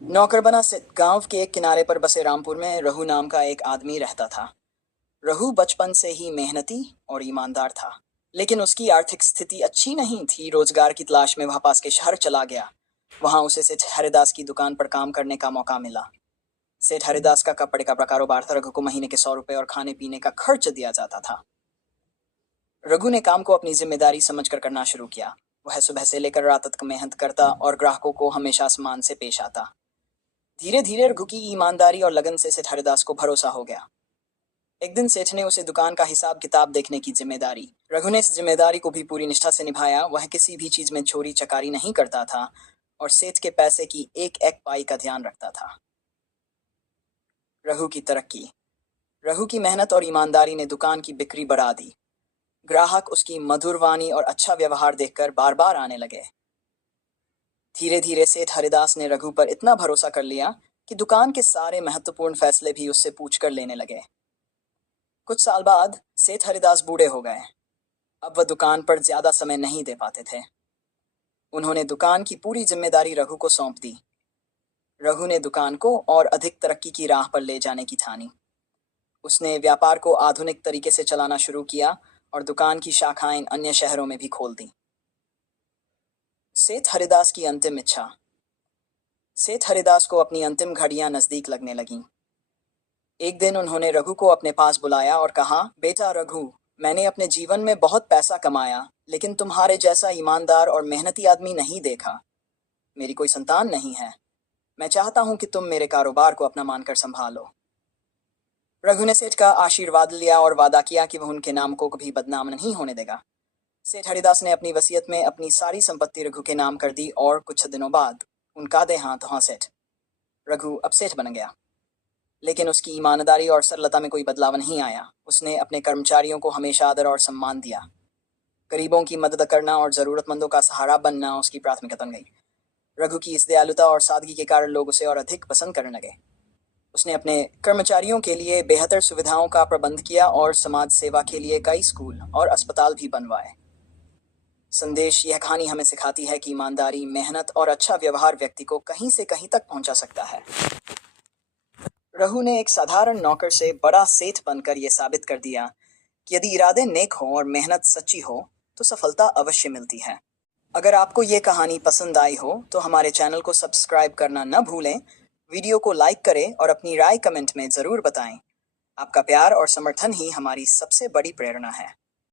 नौकरबना से गांव के एक किनारे पर बसे रामपुर में रघु नाम का एक आदमी रहता था। रघु बचपन से ही मेहनती और ईमानदार था, लेकिन उसकी आर्थिक स्थिति अच्छी नहीं थी। रोजगार की तलाश में वह पास के शहर चला गया। वहां उसे सेठ हरिदास की दुकान पर काम करने का मौका मिला। सेठ हरिदास का कपड़े का कारोबार था। रघु को महीने के 100 रुपए और खाने पीने का खर्च दिया जाता था। रघु ने काम को अपनी जिम्मेदारी समझकर करना शुरू किया। वह सुबह से लेकर रात तक मेहनत करता और ग्राहकों को हमेशा सम्मान से पेश आता। धीरे धीरे रघु की ईमानदारी और लगन से सेठ हरिदास को भरोसा हो गया। एक दिन सेठ ने उसे दुकान का हिसाब किताब देखने की जिम्मेदारी। रघु ने इस जिम्मेदारी को भी पूरी निष्ठा से निभाया। वह किसी भी चीज में चोरी चकारी नहीं करता था और सेठ के पैसे की एक एक पाई का ध्यान रखता था। रघु की तरक्की। रघु की मेहनत और ईमानदारी ने दुकान की बिक्री बढ़ा दी। ग्राहक उसकी मधुर वाणी और अच्छा व्यवहार देखकर बार बार आने लगे। धीरे धीरे सेठ हरिदास ने रघु पर इतना भरोसा कर लिया कि दुकान के सारे महत्वपूर्ण फैसले भी उससे पूछकर लेने लगे। कुछ साल बाद सेठ हरिदास बूढ़े हो गए। अब वह दुकान पर ज्यादा समय नहीं दे पाते थे। उन्होंने दुकान की पूरी जिम्मेदारी रघु को सौंप दी। रघु ने दुकान को और अधिक तरक्की की राह पर ले जाने की ठानी। उसने व्यापार को आधुनिक तरीके से चलाना शुरू किया और दुकान की शाखाएं अन्य शहरों में भी खोल दी। सेठ हरिदास की अंतिम इच्छा। सेठ हरिदास को अपनी अंतिम घड़ियां नजदीक लगने लगीं। एक दिन उन्होंने रघु को अपने पास बुलाया और कहा, बेटा रघु, मैंने अपने जीवन में बहुत पैसा कमाया, लेकिन तुम्हारे जैसा ईमानदार और मेहनती आदमी नहीं देखा। मेरी कोई संतान नहीं है। मैं चाहता हूं कि तुम मेरे कारोबार को अपना मानकर संभालो। रघु ने सेठ का आशीर्वाद लिया और वादा किया कि वह उनके नाम को कभी बदनाम नहीं होने देगा। सेठ हरिदास ने अपनी वसीयत में अपनी सारी संपत्ति रघु के नाम कर दी और कुछ दिनों बाद उनका देहांत हुआ। सेठ रघु अब सेठ बन गया, लेकिन उसकी ईमानदारी और सरलता में कोई बदलाव नहीं आया। उसने अपने कर्मचारियों को हमेशा आदर और सम्मान दिया। गरीबों की मदद करना और जरूरतमंदों का सहारा बनना उसकी प्राथमिकता बन गई। रघु की इस दयालुता और सादगी के कारण लोग उसे और अधिक पसंद करने लगे। उसने अपने कर्मचारियों के लिए बेहतर सुविधाओं का प्रबंध किया और समाज सेवा के लिए कई स्कूल और अस्पताल भी बनवाए। संदेश। यह कहानी हमें सिखाती है कि ईमानदारी, मेहनत और अच्छा व्यवहार व्यक्ति को कहीं से कहीं तक पहुंचा सकता है। रघु ने एक साधारण नौकर से बड़ा सेठ बनकर यह साबित कर दिया कि यदि इरादे नेक हों और मेहनत सच्ची हो तो सफलता अवश्य मिलती है। अगर आपको ये कहानी पसंद आई हो तो हमारे चैनल को सब्सक्राइब करना न भूलें, वीडियो को लाइक करें और अपनी राय कमेंट में ज़रूर बताएं। आपका प्यार और समर्थन ही हमारी सबसे बड़ी प्रेरणा है।